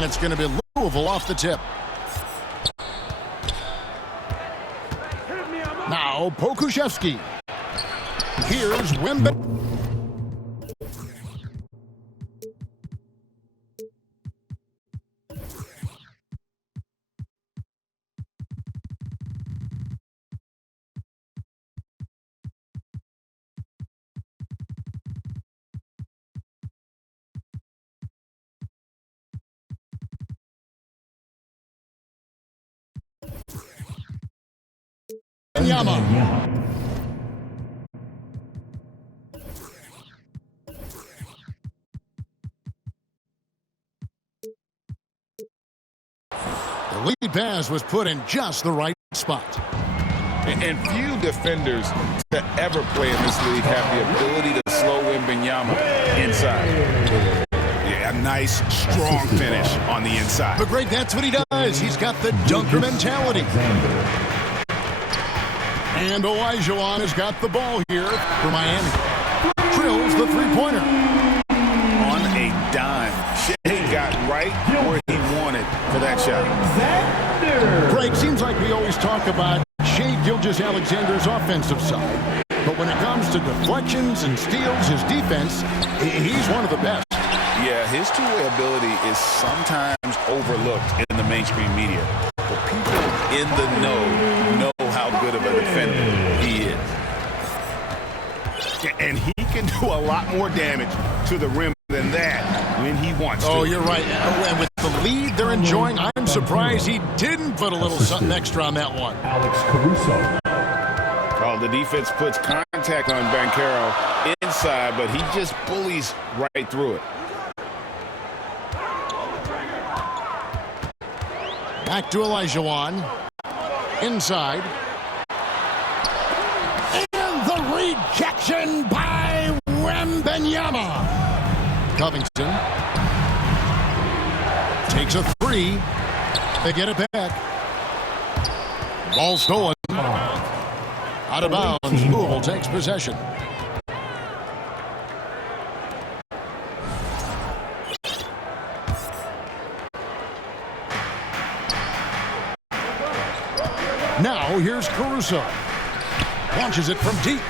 And it's going to be Louisville off the tip. Now, Pokuševski. Here's Wemben. Yama. The lead pass was put in just the right spot. And few defenders to ever play in this league have the ability to slow Wembanyama inside. Yeah, a nice, strong finish on the inside. But Greg, that's what he does. He's got the dunker mentality. And Olajuwon has got the ball here for Miami. Drills the three-pointer. On a dime. Shea got right where he wanted for that shot. Greg, seems like we always talk about Shea Gilgeous-Alexander's offensive side. But when it comes to deflections and steals, his defense, he's one of the best. Yeah, his two-way ability is sometimes overlooked in the mainstream media. But people in the know how good of a defender he is. And he can do a lot more damage to the rim than that when he wants to. Oh, you're right. And with the lead they're enjoying, I'm surprised he didn't put a little something extra on that one. Alex Caruso. Oh, the defense puts contact on Banchero inside, but he just bullies right through it. Back to Olajuwon. Inside. And the rejection by Wembanyama. Covington takes a three. They get it back. Ball stolen. Out of bounds. Louisville takes possession. Now, here's Caruso. Launches it from deep.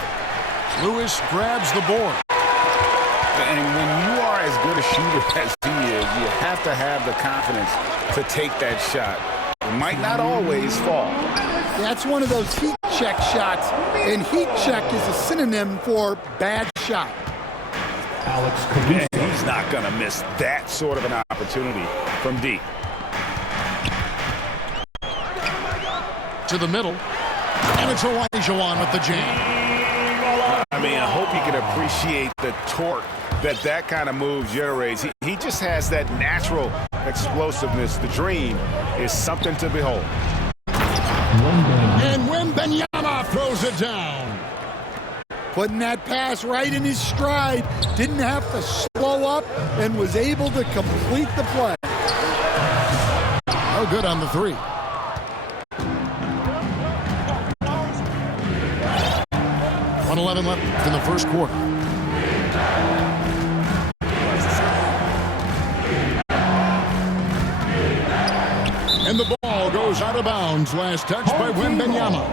Lewis grabs the board. And when you are as good a shooter as he is, you have to have the confidence to take that shot. It might not always fall. That's one of those heat check shots, and heat check is a synonym for bad shot. Alex Caruso. And he's not going to miss that sort of an opportunity from deep. To the middle, and it's Olajuwon with the jam. I mean, I hope you can appreciate the torque that kind of move generates. He just has that natural explosiveness. The dream is something to behold. And Wembanyama throws it down. Putting that pass right in his stride, didn't have to slow up, and was able to complete the play. No good on the three. 1:11 left in the first quarter. And the ball goes out of bounds. Last touch by Wembanyama.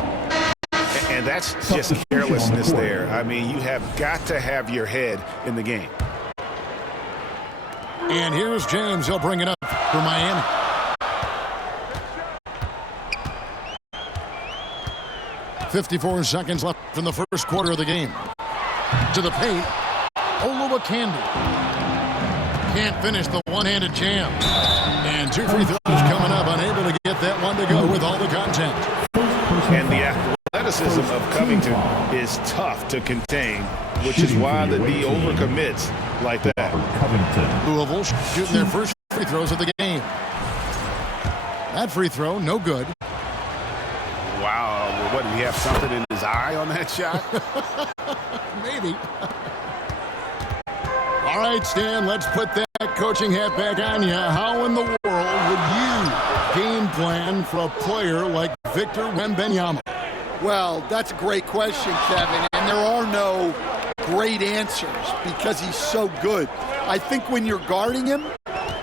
And that's just carelessness there. I mean, you have got to have your head in the game. And here's James. He'll bring it up for Miami. .54 seconds left in the first quarter of the game. To the paint. Oluwakandu. Can't finish the one-handed jam. And two free throws coming up. Unable to get that one to go with all the content. And the athleticism of Covington is tough to contain, which is why the D overcommits like that. Louisville shooting their first free throws of the game. That free throw, no good. Wow, what, did he have something in his eye on that shot? Maybe. All right, Stan, let's put that coaching hat back on you. How in the world would you game plan for a player like Victor Wembanyama? Well, that's a great question, Kevin, and there are no great answers because he's so good. I think when you're guarding him,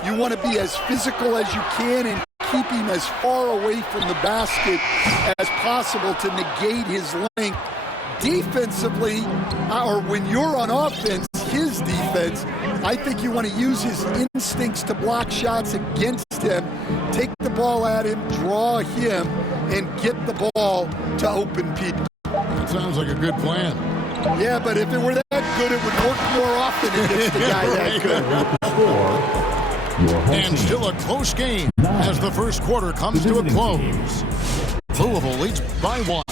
You want to be as physical as you can and keep him as far away from the basket as possible to negate his length. Defensively, or when you're on offense, his defense, I think you want to use his instincts to block shots against him, take the ball at him, draw him, and get the ball to open people. That sounds like a good plan. Yeah, but if it were that good, it would work more often against the guy that good. And still a close game as the first quarter comes to a close. Louisville leads by 1.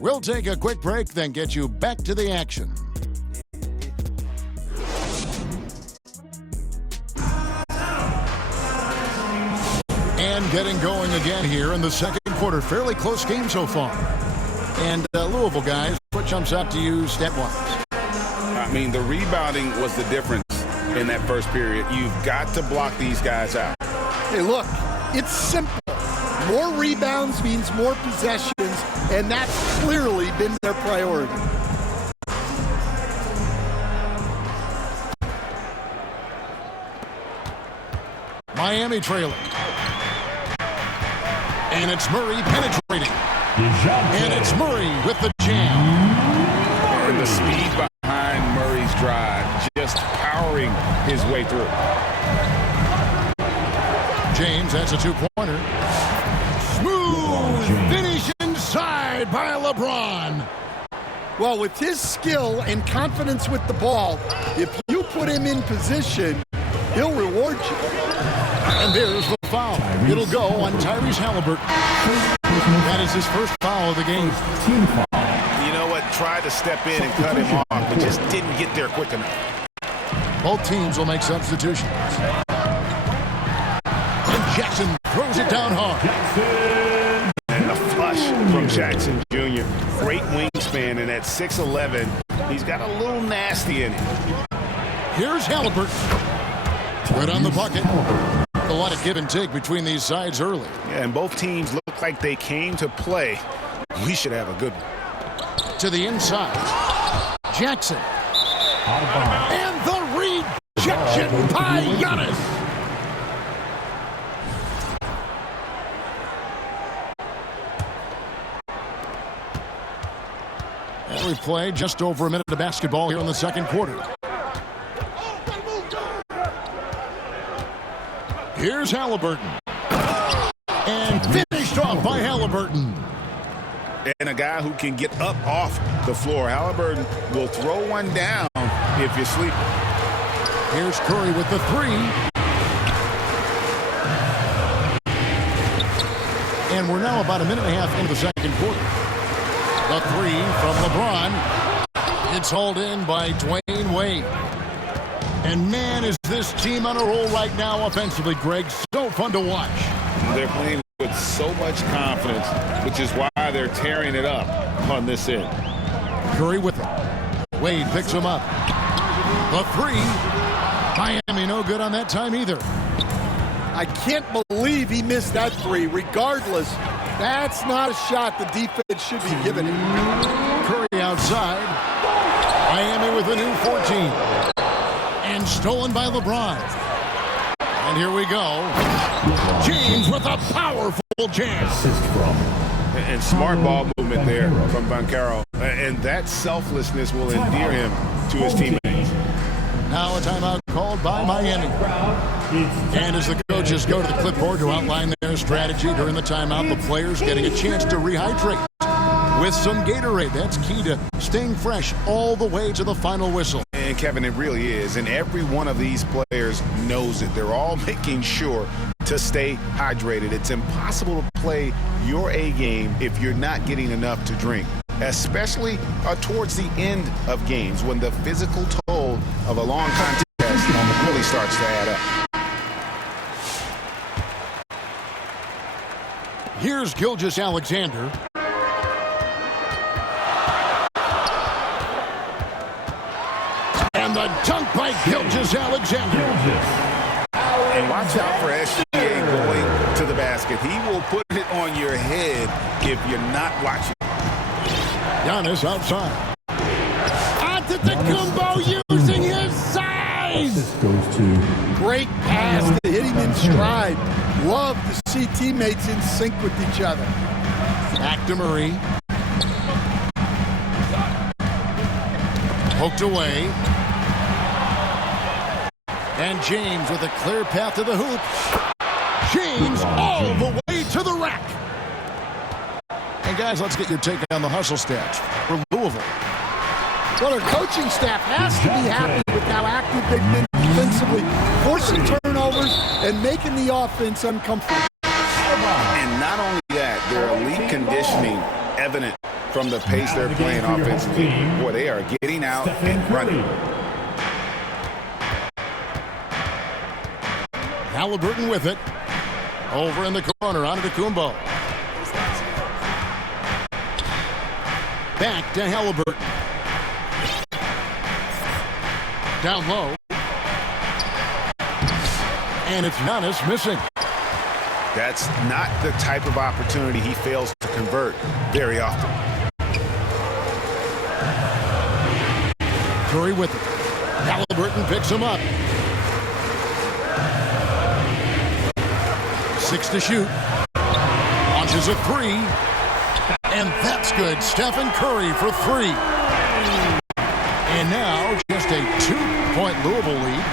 We'll take a quick break, then get you back to the action. And getting going again here in the second quarter. Fairly close game so far. And Louisville guys, what jumps out to you stat-wise? I mean, the rebounding was the difference in that first period. You've got to block these guys out. Hey, look, it's simple. More rebounds means more possessions, and that's clearly been their priority. Miami trailing. And it's Murray penetrating. And it's Murray with the jam. And the speed behind Murray's drive, just powering his way through. James, that's a two-pointer. Smooth finish inside by LeBron. Well, with his skill and confidence with the ball, if you put him in position, he'll reward you. And there's the foul. It'll go on Tyrese Halliburton. That is his first foul of the game. You know what? Tried to step in and cut him off, but just didn't get there quick enough. Both teams will make substitutions. And Jackson throws it down hard. And a flush from Jackson Jr. Great wingspan, and at 6'11", he's got a little nasty in him. Here's Halliburton. Right on the bucket. A lot of give and take between these sides early. Yeah, and both teams look like they came to play. We should have a good one. To the inside. Jackson. And the rejection by Giannis. And we've played just over a minute of basketball here in the second quarter. Here's Halliburton. And finished off by Halliburton. And a guy who can get up off the floor. Halliburton will throw one down if you sleep. Here's Curry with the three. And we're now about a minute and a half into the second quarter. The three from LeBron. It's hauled in by Dwayne Wade. And man, is this team on a roll right now offensively, Greg. So fun to watch. They're playing with so much confidence, which is why they're tearing it up on this end. Curry with it. Wade picks him up. The three. Miami no good on that time either. I can't believe he missed that three. Regardless, that's not a shot the defense should be giving him. Curry outside. Miami with a new 14. And stolen by LeBron. And here we go. James with a powerful jam. And smart ball movement there from Banchero. And that selflessness will endear him to his teammates. Now a timeout called by Miami. And as the coaches go to the clipboard to outline their strategy during the timeout, the players getting a chance to rehydrate with some Gatorade. That's key to staying fresh all the way to the final whistle. And Kevin, it really is. And every one of these players knows it. They're all making sure to stay hydrated. It's impossible to play your A game if you're not getting enough to drink, especially towards the end of games when the physical toll of a long contest really starts to add up. Here's Gilgeous-Alexander. And the dunk by Gilgeous-Alexander. And watch out for SGA going to the basket. He will put it on your head if you're not watching. Giannis outside. Antetokounmpo using his size. This goes to Great pass to hit him in stride. Love to see teammates in sync with each other. Back to Murray. Poked away. And James with a clear path to the hoop. James all the way to the rack. And guys, let's get your take on the hustle stats for Louisville. Well, their coaching staff has to be happy with how active they've been defensively, forcing turnovers and making the offense uncomfortable. And not only that, their elite conditioning evident from the pace they're playing offensively. Boy, they are getting out and running. Halliburton with it. Over in the corner, onto Kumbo. Back to Halliburton. Down low. And it's Giannis missing. That's not the type of opportunity he fails to convert very often. Curry with it. Halliburton picks him up. 6 to shoot. Launches a 3. And that's good. Stephen Curry for 3. And now just a 2-point Louisville lead.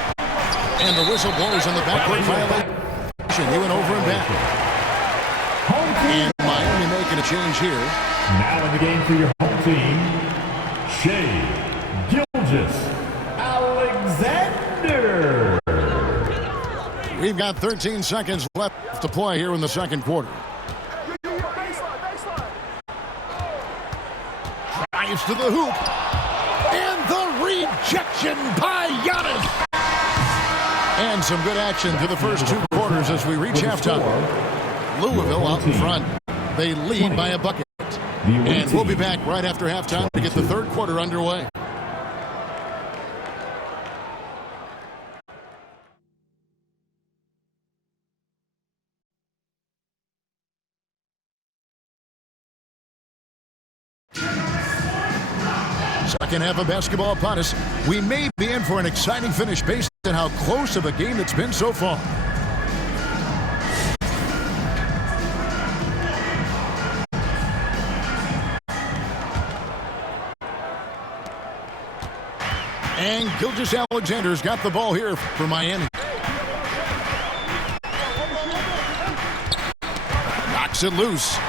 And the whistle blows on the backcourt violation. He went over and back. And Miami making a change here. Now in the game for your home team, Shea Gilgeous-Alexander. We've got 13 seconds left to play here in the second quarter. Drives to the hoop. And the rejection by Giannis. And some good action through the first 2 quarters as we reach halftime. Louisville out in front. They lead by a bucket. And we'll be back right after halftime to get the third quarter underway. Second half of basketball upon us. We may be in for an exciting finish based on how close of a game it's been so far. And Gilgeous-Alexander's got the ball here for Miami. Knocks it loose.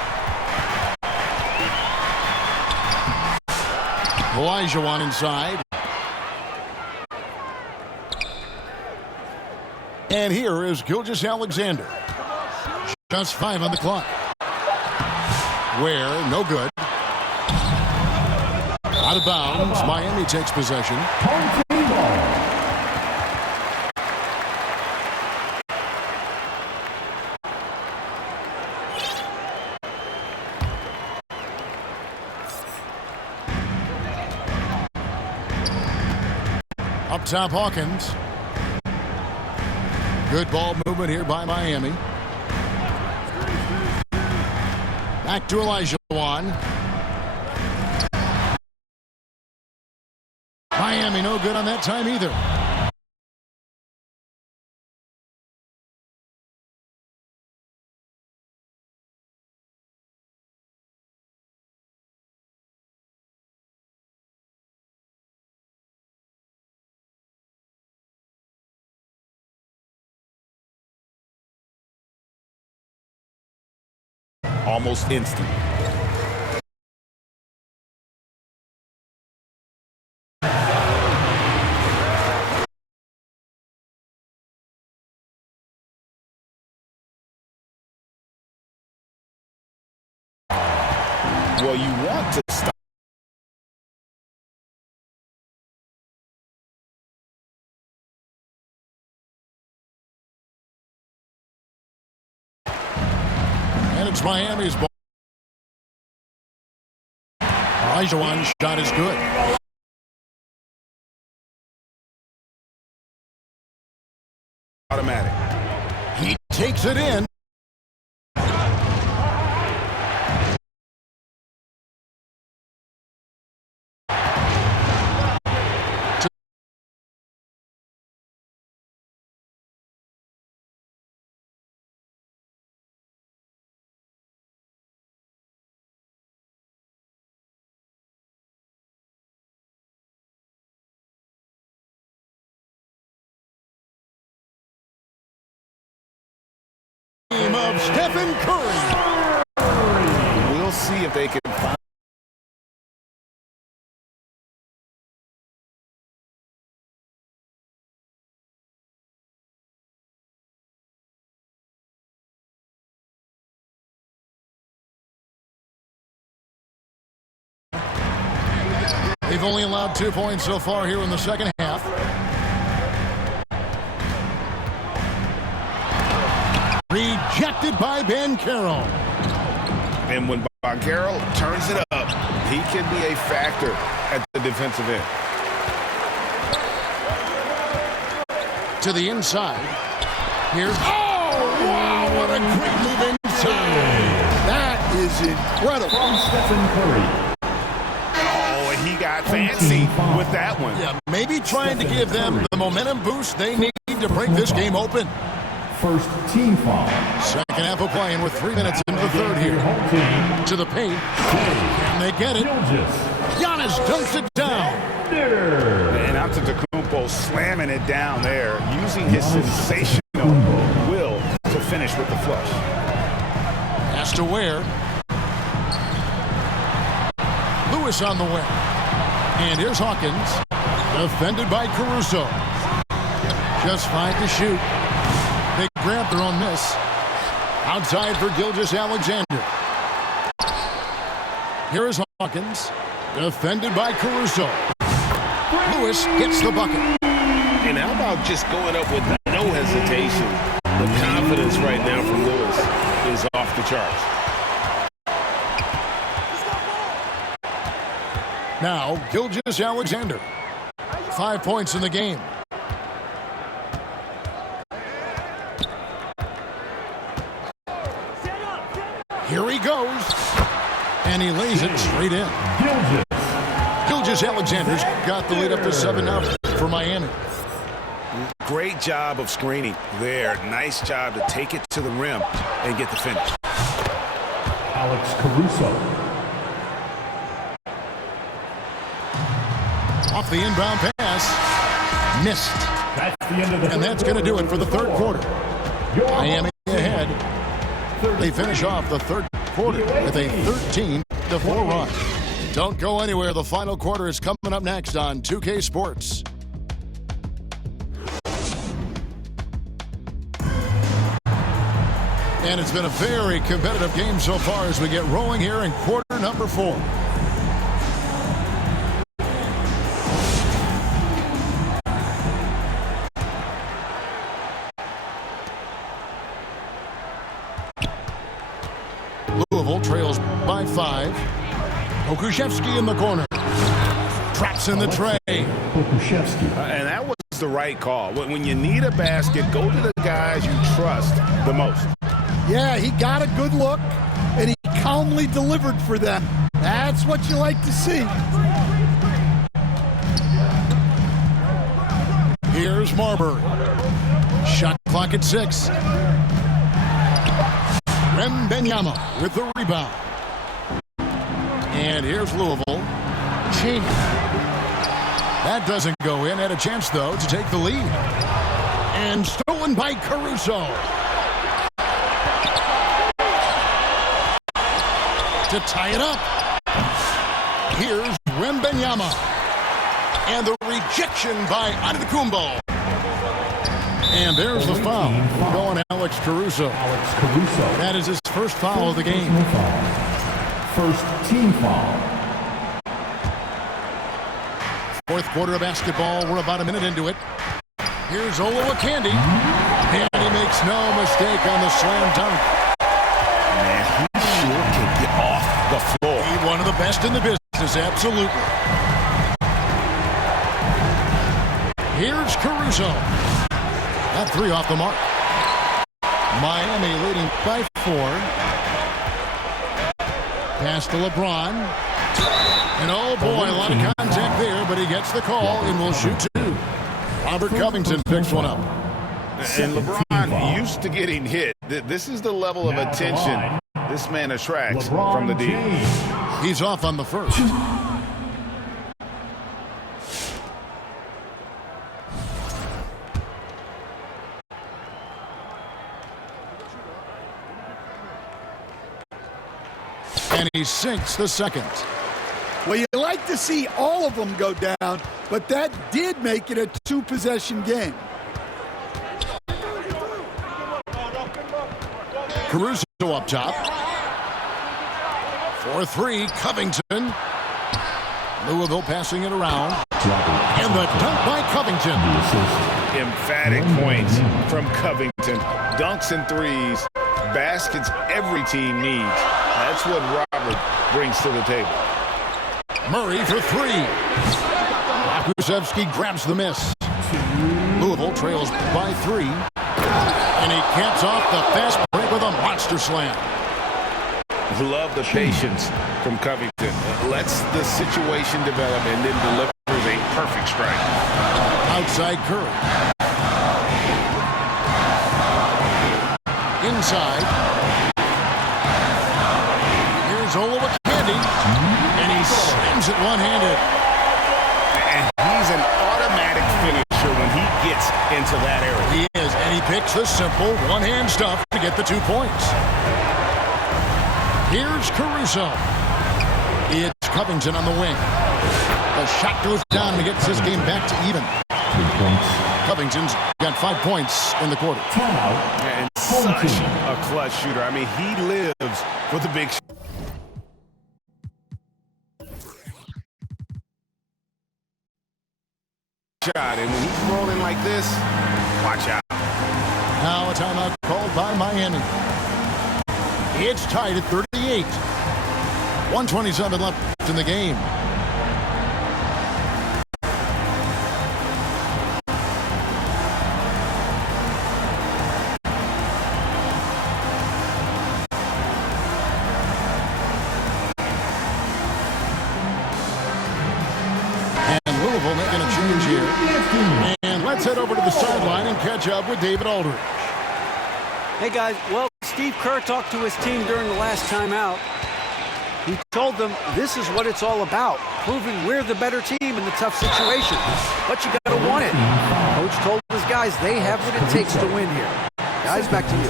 Olajuwon inside. And here is Gilgeous-Alexander. Just 5 on the clock. Where, no good. Out of bounds. Miami takes possession. Up top, Hawkins. Good ball movement here by Miami. Back to Olajuwon. Miami no good on that time either. Almost instant. Well, you want to stop. And it's Miami's ball. Olajuwon's shot is good. Automatic. He takes it in. of Stephen Curry. We'll see if they can find. They've only allowed 2 points so far here in the second half. Rejected by Banchero. And when Banchero turns it up, he can be a factor at the defensive end. To the inside. Here's... Oh, wow, what a great move inside. That is incredible. Stephen Curry. He got fancy with that one. Yeah, maybe trying to give them the momentum boost they need to break this game open. First team foul. Second half of playing with 3 minutes into the third here. To the paint. And they get it. Giannis dunks it down. And Antetokounmpo slamming it down there, using his sensational will to finish with the flush. Pass to Ware. Lewis on the wing. And here's Hawkins. Defended by Caruso. Just 5 to shoot. They grab their own miss. Outside for Gilgeous-Alexander. Here is Hawkins. Defended by Caruso. Lewis gets the bucket. And how about just going up with no hesitation? The confidence right now from Lewis is off the charts. Now, Gilgeous-Alexander. 5 points in the game. Here he goes. And he lays it straight in. Gilgeous-Alexander's got the lead up to 7 now for Miami. Great job of screening there. Nice job to take it to the rim and get the finish. Alex Caruso. Off the inbound pass. Missed. That's the end of the and that's going to do it for the third quarter. Miami ahead. They finish off the third quarter with a 13-4 run. Don't go anywhere. The final quarter is coming up next on 2K Sports. And it's been a very competitive game so far as we get rolling here in quarter number 4. Louisville trails by 5. Okushevsky in the corner. Traps in the tray. And that was the right call. When you need a basket, go to the guys you trust the most. Yeah, he got a good look, and he calmly delivered for them. That's what you like to see. Here's Marbury. Shot clock at 6. Wembanyama with the rebound. And here's Louisville. Cheney. That doesn't go in. Had a chance, though, to take the lead. And stolen by Caruso. To tie it up. Here's Wembanyama. And the rejection by Antetokounmpo. And there's the foul. Going Alex Caruso. That is his first foul of the game. First team foul. Fourth quarter of basketball. We're about a minute into it. Here's Olowokandi. And he makes no mistake on the slam dunk. Man, he sure can get off the floor. He's one of the best in the business, absolutely. Here's Caruso. That 3 off the mark. Miami leading by 4. Pass to LeBron. And oh boy, a lot of contact there, but he gets the call and will shoot 2. Robert Covington picks one up. And LeBron used to getting hit. This is the level of attention this man attracts from the D. He's off on the first. And he sinks the second. Well, you like to see all of them go down, but that did make it a two-possession game. Caruso up top. 4-3, Covington. Louisville passing it around. And the dunk by Covington. Emphatic points from Covington. Dunks and threes. Baskets every team needs. That's what Robert brings to the table. Murray for three. Akusevsky grabs the miss. Louisville trails by 3. And he caps off the fast break with a monster slam. Love the patience from Covington. Lets the situation develop and then delivers a perfect strike. Outside Curry. Inside. Here's Olowokandi. And he slams it one-handed. And he's an automatic finisher when he gets into that area. He is, and he picks the simple one-hand stuff to get the 2 points. Here's Caruso. It's Covington on the wing. The shot goes down and he gets this game back to even. 3 points. Covington's got 5 points in the quarter. Timeout. And such a clutch shooter. I mean, he lives for the big shot. And when he's rolling like this, watch out. Now a timeout called by Miami. It's tied at 38. 1:27 left in the game. And Louisville making a change here. And let's head over to the sideline and catch up with David Aldridge. Hey guys, well, Steve Kerr talked to his team during the last timeout. He told them this is what it's all about, proving we're the better team in the tough situation. But you got to want it. Coach told his guys they have what it takes to win here. Guys, back to you.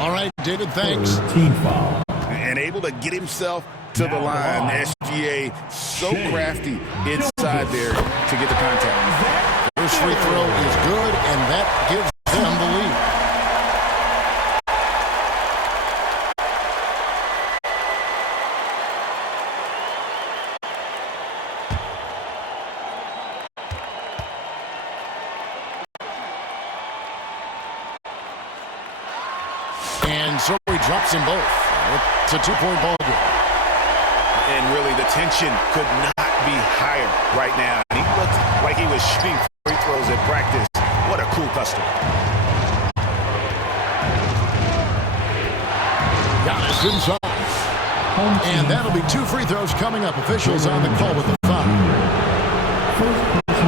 All right, David, thanks. Team foul. And able to get himself to the line. SGA so crafty inside there to get the contact. First free throw is good, and that gives them the lead. And so he drops them both. It's a 2-point ball game. And really, the tension could not be higher right now. He looked like he was shooting free throws at practice. What a cool customer. Giannis inside. And that'll be 2 free throws coming up. Officials on the call with the foul.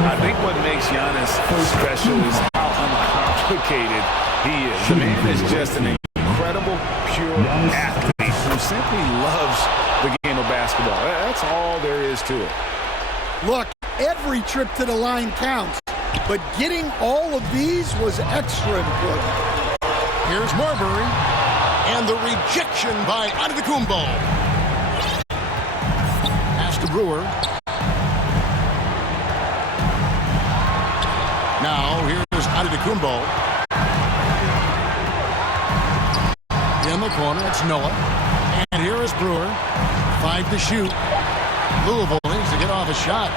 I think what makes Giannis special is how uncomplicated he is. The man is just an incredible, pure athlete who simply loves the game of basketball. That's all there is to it. Look, every trip to the line counts, but getting all of these was extra important. Here's Marbury. And the rejection by Antetokounmpo. Pass to Brewer. Now here's Antetokounmpo. In the corner, it's Noah. And here is Brewer. 5 to shoot. Louisville needs to get off a shot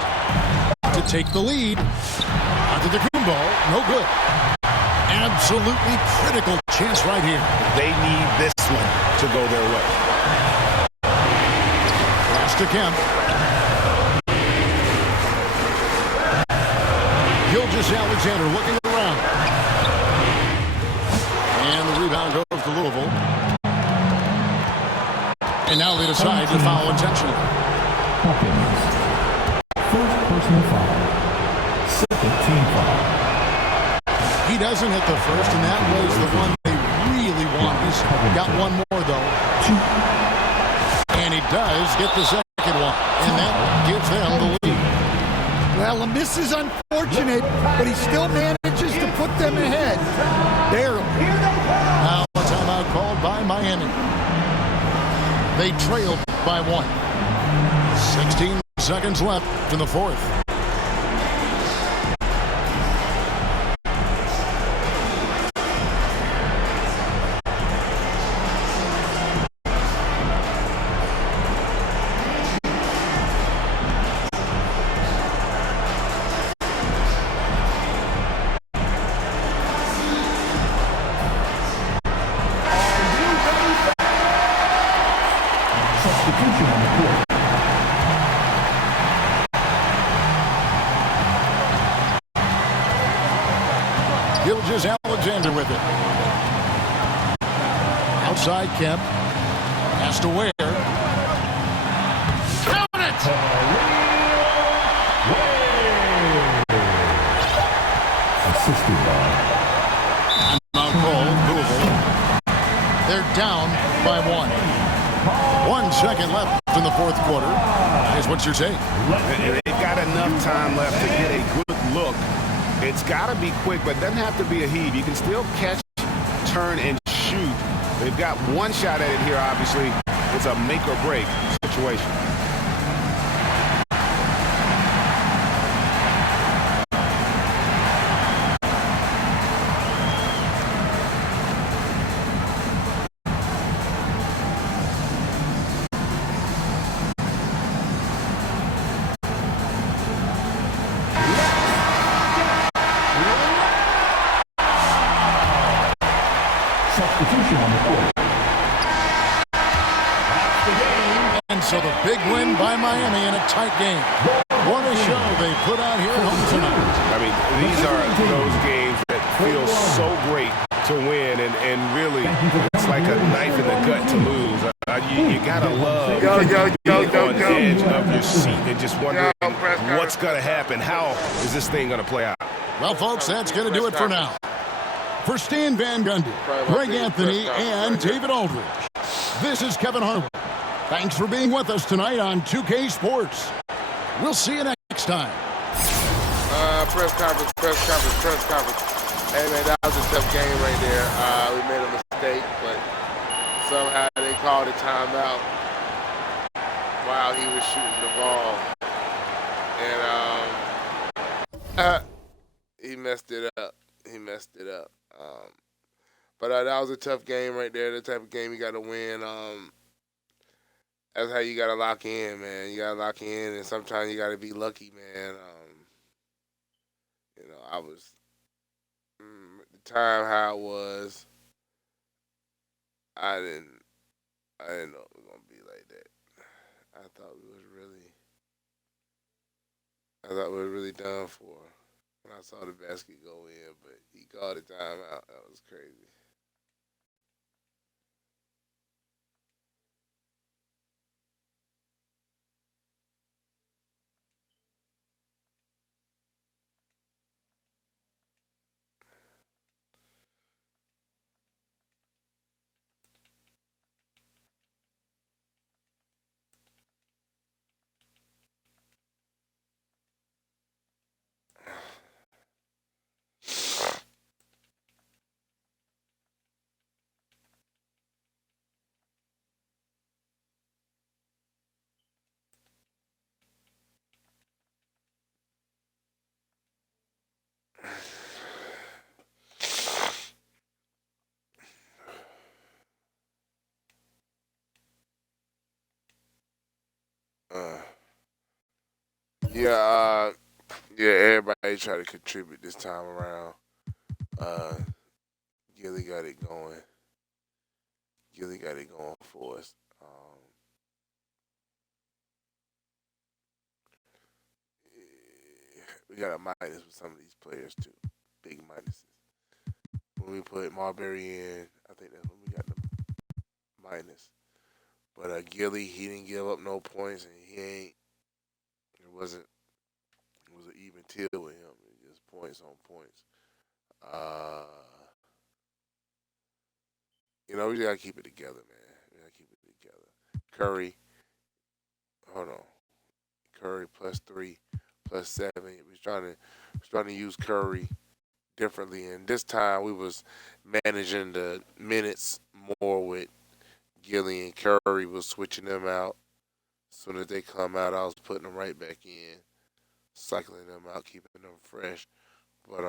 to take the lead. Antetokounmpo, no good. Absolutely critical chance right here. They need this one to go their way. Pass to Kemp. Gilgeous-Alexander looking around. And the rebound goes to Louisville. And now they decide to foul intentionally. Hawkins. First personal foul. Second team foul. He doesn't hit the first, and that was the one they really want. He's got one more, though. And he does get the second one, and that gives them the lead. Well, a miss is unfortunate, but he still manages to put them ahead. Barely. Now a timeout called by Miami. They trail by 1. 16 seconds left in the fourth. Substitution on the court. Alexander with it. Outside Kemp. Has to wear. Count it! Assisted by. Timeout call, Louisville. They're down by 1. 1 second left in the fourth quarter. Here's what you're saying. They've got enough time left to get a good look. It's got to be quick, but it doesn't have to be a heave. You can still catch, turn, and shoot. They've got one shot at it here, obviously. It's a make or break situation. Substitution on the court. And so the big win by Miami in a tight game. What a show they put out here at home tonight. I mean, these are those games that feel so great to win, and really, it's like a knife in the gut to lose. You gotta love being on the edge of your seat and just wondering what's gonna happen. How is this thing gonna play out? Well, folks, that's going to do it for now. For Stan Van Gundy, Greg Anthony, and David Aldridge, this is Kevin Harlan. Thanks for being with us tonight on 2K Sports. We'll see you next time. Press conference. Hey, man, that was a tough game right there. We made a mistake, but somehow they called a timeout while he was shooting the ball. And he messed it up. But that was a tough game right there, the type of game you got to win. That's how you got to lock in, man. You got to lock in, and sometimes you got to be lucky, man. I was the time how it was. I didn't know it was gonna be like that. I thought we was really done for when I saw the basket go in, but he called the timeout. That was crazy. Everybody try to contribute this time around. Gilly got it going. For us. We got a minus with some of these players too. Big minuses. When we put Marbury in, I think that's when we got the minus. But Gilly, he didn't give up no points, and it was an even till with him. It just points on points. We just gotta keep it together, man. We gotta keep it together. Curry, hold on. Curry +3, +7. We was trying to use Curry differently, and this time we was managing the minutes more with Gilly and Curry was switching them out. As soon as they come out, I was putting them right back in, cycling them out, keeping them fresh. But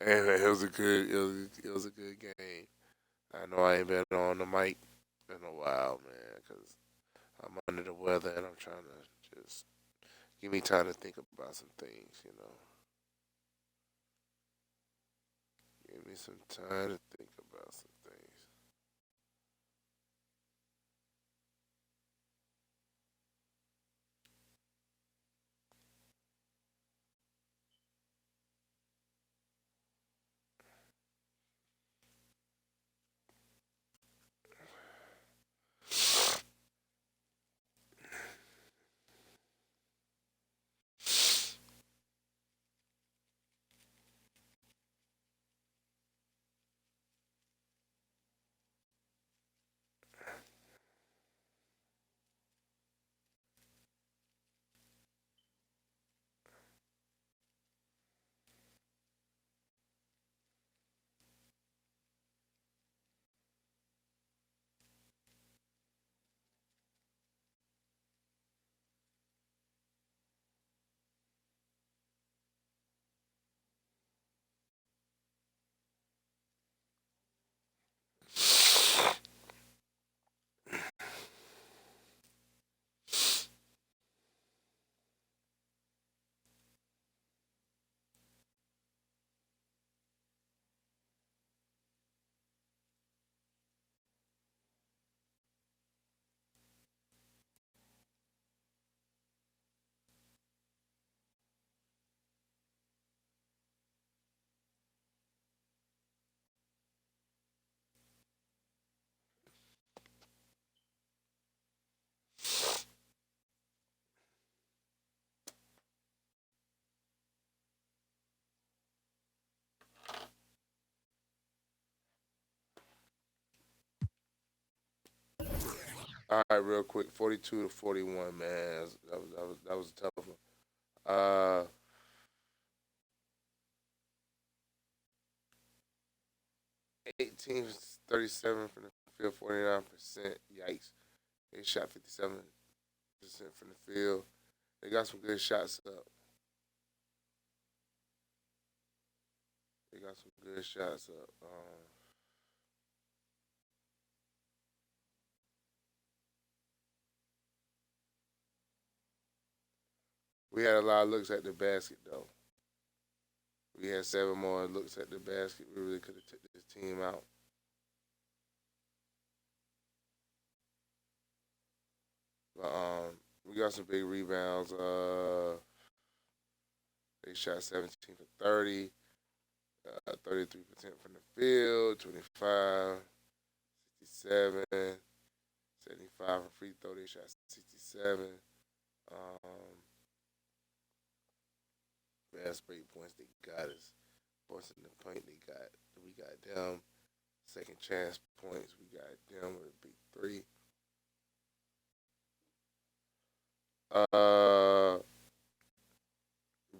and it was a good game. I know I ain't been on the mic in a while, man, because I'm under the weather and I'm trying to just give me time to think about some things, you know. Give me some time to think about some things. All right, real quick, 42-41, man. That was a tough one. 18-37 from the field, 49%. Yikes. They shot 57% from the field. They got some good shots up. They got some good shots up. We had a lot of looks at the basket, though. We had 7 more looks at the basket. We really could have took this team out. But we got some big rebounds. They shot 17 for 30, 33% from the field, 25, 67, 75 from free throw. They shot 67. Um, Fast break points, they got us. Points in the paint, we got them. Second chance points, we got them with a big 3.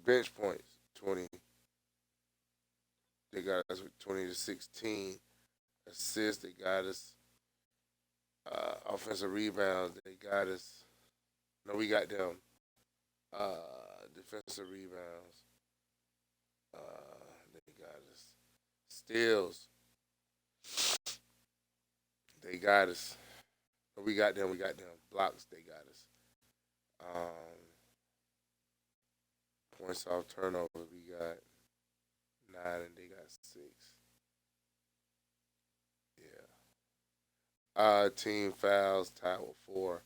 Bench points, 20. They got us with 20-16. Assists, they got us. Offensive rebounds, they got us. No, we got them. Defensive rebounds, they got us. Steals, they got us. No, we got them. We got them. Blocks, they got us. Points off turnover, we got 9 and they got 6. Yeah. Team fouls tied with 4.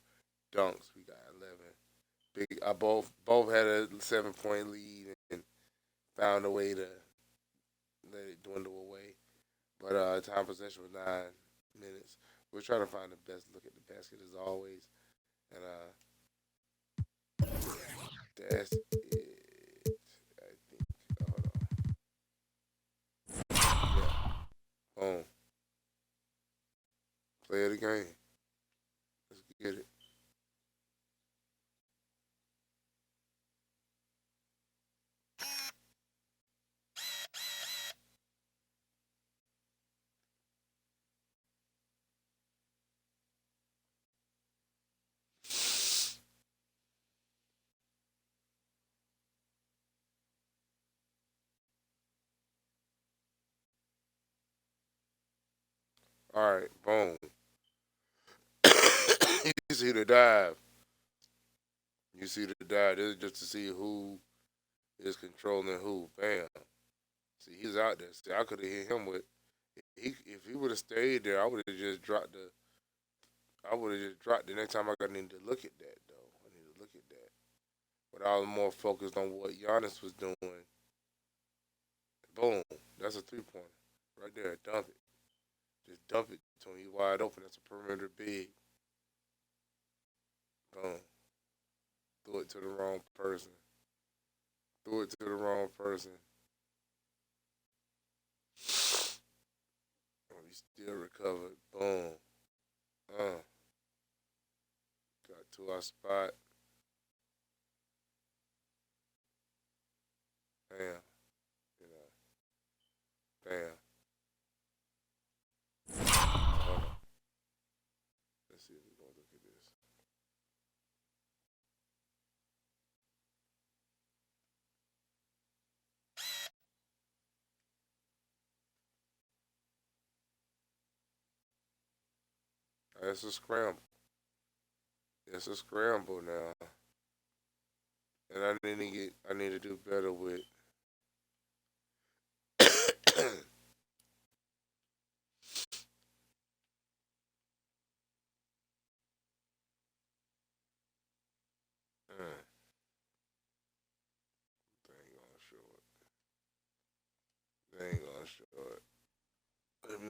Dunks, we got 11. Both had a 7-point lead and found a way to let it dwindle away. But time possession was 9 minutes. We're trying to find the best look at the basket as always, and that's it. I think. Hold on. Yeah. Boom. Play of the game. Let's get it. All right, boom. You see the dive. You see the dive. This is just to see who is controlling who. Bam. See, he's out there. See, I could have hit him with. If he would have stayed there, I would have just dropped the. I would have just dropped the next time I need to look at that though. I need to look at that. But I was more focused on what Giannis was doing. Boom. That's a 3-pointer. Right there. Dunk it. Just dump it to him. He's wide open. That's a perimeter big. Boom. Threw it to the wrong person. Threw it to the wrong person. Oh, he still recovered. Boom. Got to our spot. Bam. You know. Bam. Hold on. Let's see if we're going to look at this. It's a scramble. It's a scramble now. And I need to do better with